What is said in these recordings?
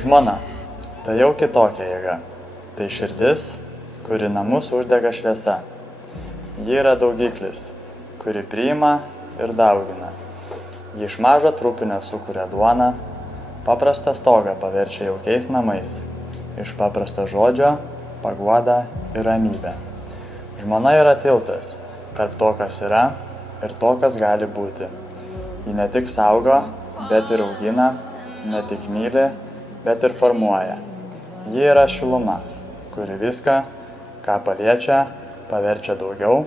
Žmona – tai jau kitokia jėga. Tai širdis, kuri namus uždega šviesa. Ji yra daugiklis, kuri priima ir daugina. Ji iš mažo trupinio sukuria duoną, paprastą stogą paverčia jaukiais namais. Iš paprasto žodžio paguoda ir ramybė. Žmona yra tiltas tarp to, kas yra ir to, kas gali būti. Ji ne tik saugo, bet ir augina, ne tik myli, bet ir formuoja. Ji yra šiluma, kuri viską, ką paliečia, paverčia daugiau.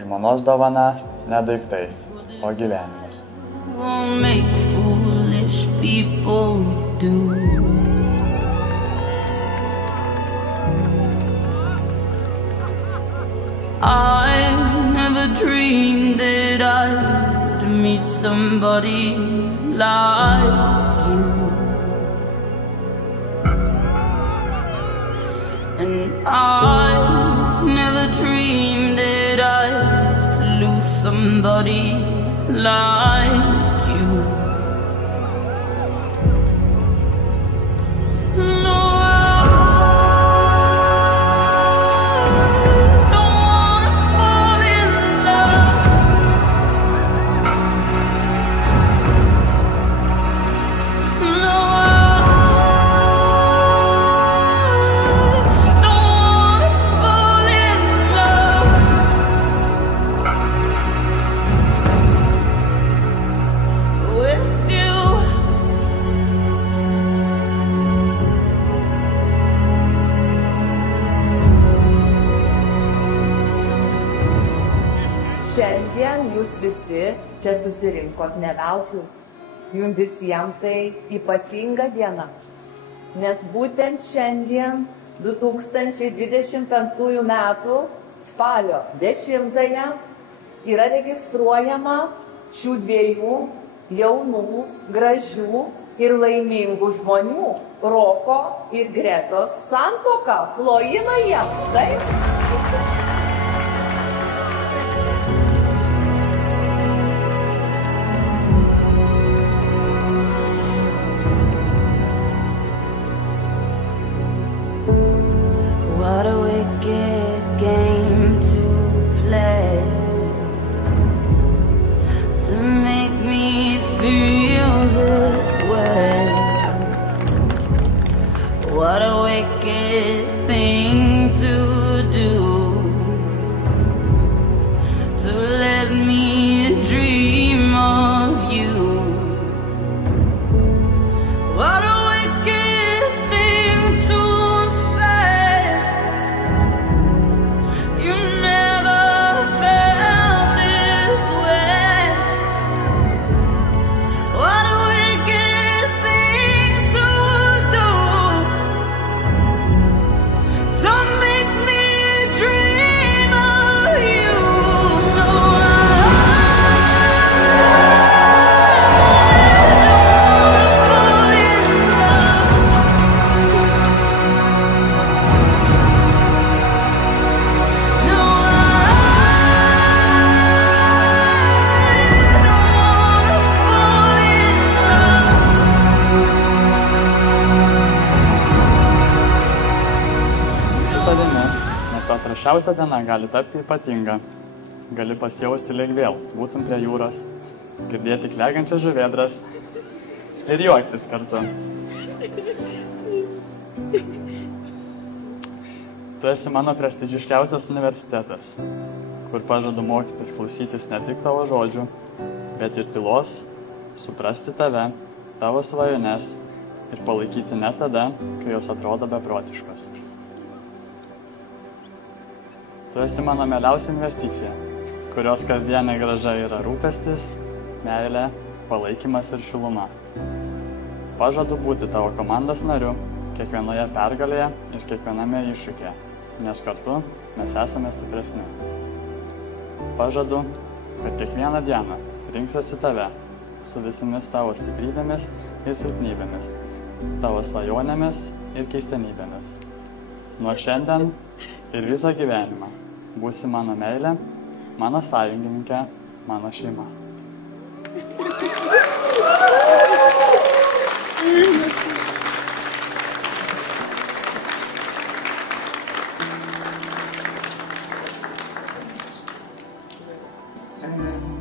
Žmonos dovana ne daiktai, o gyvenimas. I never dreamed that I'd meet somebody like you. And I never dreamed that I'd lose somebody like you. Šiandien jūs visi čia susirinkot ne veltui. Jums visiems tai ypatinga diena. Nes būtent šiandien 2025 metų spalio 10-ąją yra registruojama šių dviejų jaunų, gražių ir laimingų žmonių, Roko ir Gretos santuoka. Plojimai jiems, taip? What a wicked game to play, to make me feel this way. What a wicked thing to do, to let me dream of you. What a wicked thing to say. You never felt this way. What a wicked thing to do, to make me dream of you. No, Paprasčiausia diena gali tapti ypatinga. Gali pasijausti lyg vėl būtum prie jūros, girdėti klegančias žuvėdras ir juoktis kartu. Tu esi mano prestižiškiausias universitetas, kur pažadu mokytis klausytis ne tik tavo žodžių, bet ir tylos, suprasti tave, tavo svajones ir palaikyti net tada, kai jos atrodo beprotiškos. Tu esi mano mieliausia investicija, kurios kasdienė grąža yra rūpestis, meilė, palaikymas ir šiluma. Pažadu būti tavo komandos nariu kiekvienoje pergalėje ir kiekviename iššūkyje, nes kartu mes esame stipresni. Pažadu, kad kiekvieną dieną rinksiuosi tave su visomis tavo stiprybėmis ir silpnybėmis, tavo svajonėmis ir keistenybėmis. Nuo šiandien ir visą gyvenimą būsi mano meilė, mano sąjungininkė, mano šeima.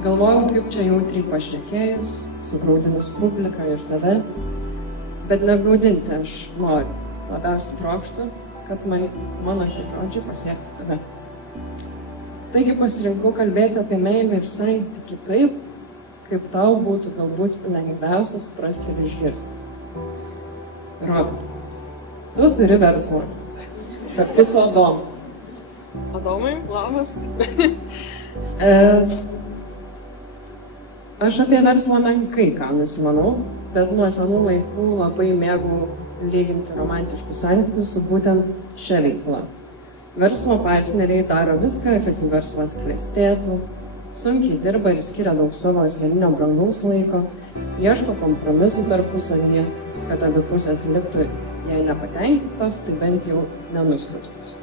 Galvojau, kaip čia jautriai pašnekėjus, sugraudinus publiką ir tave, bet negraudinti aš noriu, labiausiai trokštu, kad mano šie žodžiai pasiektų tave. Taigi pasirinkau kalbėti apie meilę ir santykį kitaip, kaip tau būtų galbūt lengviausia suprasti ir išgirsti. Robi, tu turi verslą, kartu su Adomu. Adomai, labas. Aš apie verslą menkai ką nusimanau, bet nuo senų laikų labai mėgau lyginti romantiškus santykius su būtent šia veikla. Verslo partneriai daro viską, kad jų verslas klestėtų, sunkiai dirba ir skiria daug savo asmeninio brangaus laiko, ieško kompromisų tarpusavyje, kad abi pusės liktų, jei nepatenkintos, tai bent jau nenuskriaustos.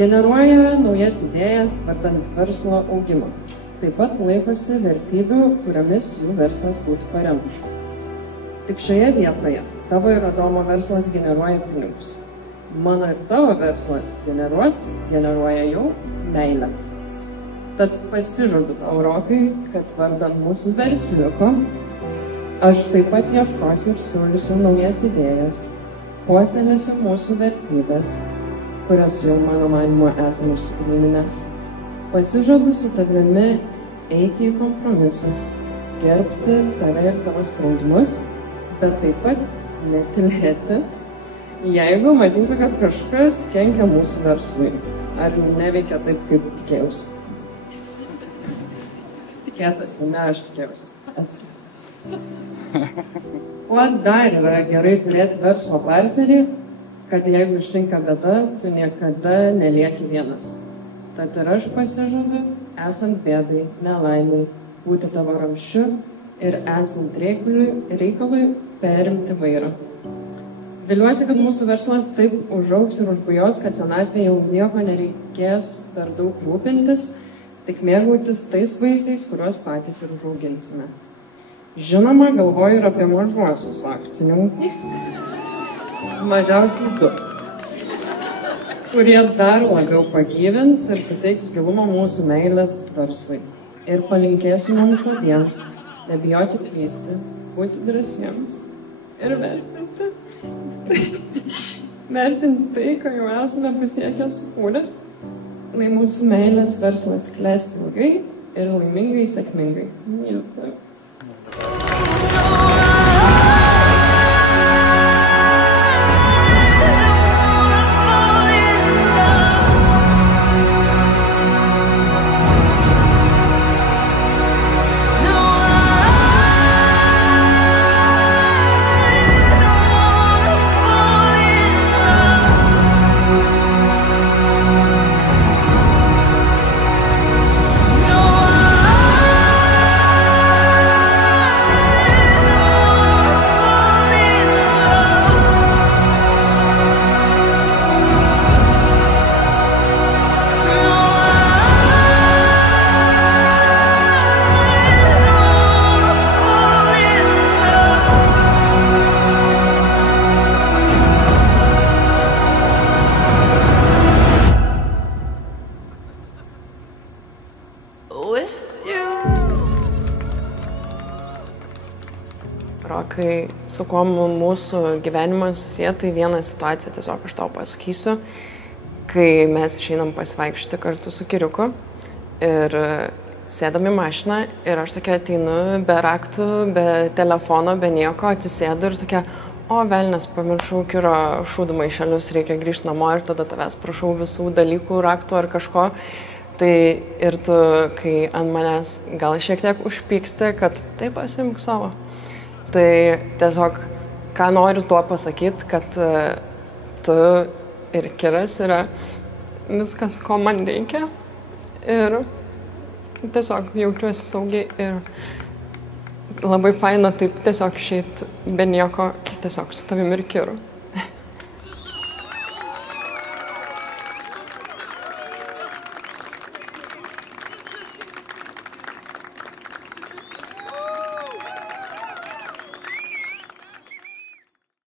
Generuoja naujas idėjas, vardant verslo augimą. Taip pat laikosi vertybių, kuriomis jų verslas būtų paremtas. Tik šioje vietoje tavo ir Adomo verslas generuoja pinigus. Mano ir tavo verslas generuoja jau meilę. Tad pasižadu tau, Rokai, kad vardant mūsų versliuko, aš taip pat ieškosiu ir siūlysiu naujas idėjas, puoselėsiu mūsų vertybės, kurias jau mano manymu esame išsigryninę. Pasižadu su tavimi eiti į kompromisus, gerbti tave ir tavo sprendimus, bet taip pat netylėti, jeigu matysiu, kad kažkas kenkia mūsų verslui, ar neveikia taip, kaip tikėjausi. Tikėtasi, ne aš tikėjausi. Kuo dar yra gerai turėti verslo partnerį, kad jeigu ištinka bėda, tu niekada nelieki vienas. Tad ir aš pasižadu, esant bėdai, nelaimai, būti tavo ramsčiu ir esant reikalui perimti vairą. Viliuosi, kad mūsų verslas taip užaugs ir užbujos, kad senatvėje jau nieko nereikės per daug rūpintis, tik mėgautis tais vaisiais, kuriuos patys ir užauginsime. Žinoma, galvoju ir apie mažuosius akcininkus, mažiausiai 2. Kurie dar labiau pagyvins ir suteiks gilumo mūsų meilės verslui. Ir palinkėsiu mums abiems nebijoti klysti, būti drąsiems ir vertinti tai, ką jau esame pasiekę sukūrę, lai mūsų meilės verslas klesti ilgai ir laimingai, sėkmingai. Myliu tave. Rokai, su kuo mūsų gyvenimas susiję, tai vieną situaciją tiesiog aš tau pasakysiu, kai mes išeinam pasivaikščioti kartu su Kiriuku ir sėdam į mašiną ir aš tokia ateinu be raktų, be telefono, be nieko, atsisėdu ir tokia, o velnias, pamiršau Kiro šūdų maišelius, reikia grįžti namo ir tada tavęs prašau visų dalykų, raktų ar kažko. Tai ir tu, kai ant manęs gal šiek tiek užpyksti, kad tai pasiimk savo. Tai tiesiog, ką noriu tuo pasakyti, kad tu ir Kiras yra viskas, ko man reikia. Ir tiesiog jaučiuosi saugiai ir labai faina taip tiesiog išeiti be nieko, tiesiog su tavimi ir Kiru.